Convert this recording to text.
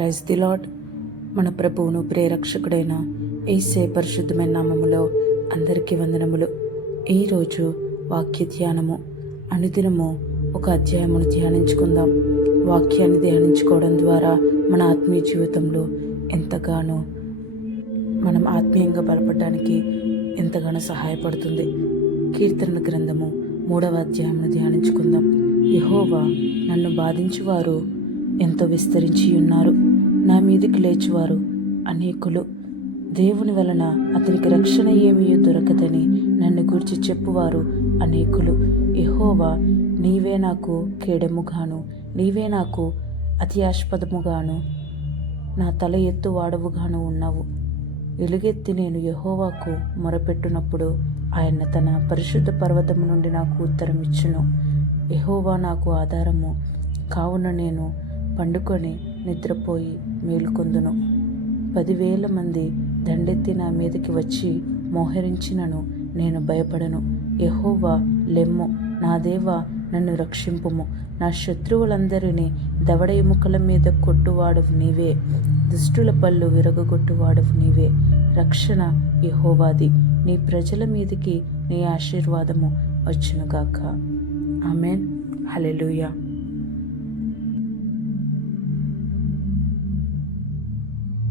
Praise the lord మన ప్రభువును ప్రేరక్షకుడైన ఏసే పరిశుద్ధమైన నామములో అందరికీ వందనములు. ఈరోజు వాక్య ధ్యానము అనుదినము ఒక అధ్యాయమును ధ్యానించుకుందాం. వాక్యాన్ని ధ్యానించుకోవడం ద్వారా మన ఆత్మీయ జీవితంలో ఎంతగానో మనం ఆత్మీయంగా బలపడడానికి ఎంతగానో సహాయపడుతుంది. కీర్తన గ్రంథము మూడవ అధ్యాయమును ధ్యానించుకుందాం. యహోవా నన్ను బాధించువారు ఎంతో విస్తరించి ఉన్నారు. నా మీదికి లేచువారు అనేకులు. దేవుని వలన అతనికి రక్షణ ఏమీ దొరకదని నన్ను గురించి చెప్పువారు అనేకులు. ఎహోవా నీవే నాకు కేడెముగాను నీవే నాకు అతి ఆస్పదముగాను నా తల ఎత్తు వాడవుగాను ఉన్నావు. ఎలుగెత్తి నేను యహోవాకు మొరపెట్టునప్పుడు ఆయన తన పరిశుద్ధ పర్వతము నుండి నాకు ఉత్తరం ఇచ్చును. యహోవా నాకు ఆధారము. కావున నేను పండుకొని నిద్రపోయి మేలుకొందును. పదివేల మంది దండెత్తి నా మీదకి వచ్చి మోహరించినను నేను భయపడను. యహోవా లెమ్ము నా దేవా నన్ను రక్షింపుము. నా శత్రువులందరినీ దవడ ఎముకల మీద కొట్టువాడవు నీవే. దుష్టుల పళ్ళు విరగొట్టువాడవు నీవే. రక్షణ యహోవాది. నీ ప్రజల మీదకి నీ ఆశీర్వాదము వచ్చునుగాక. ఆమెన్. హలెలుయా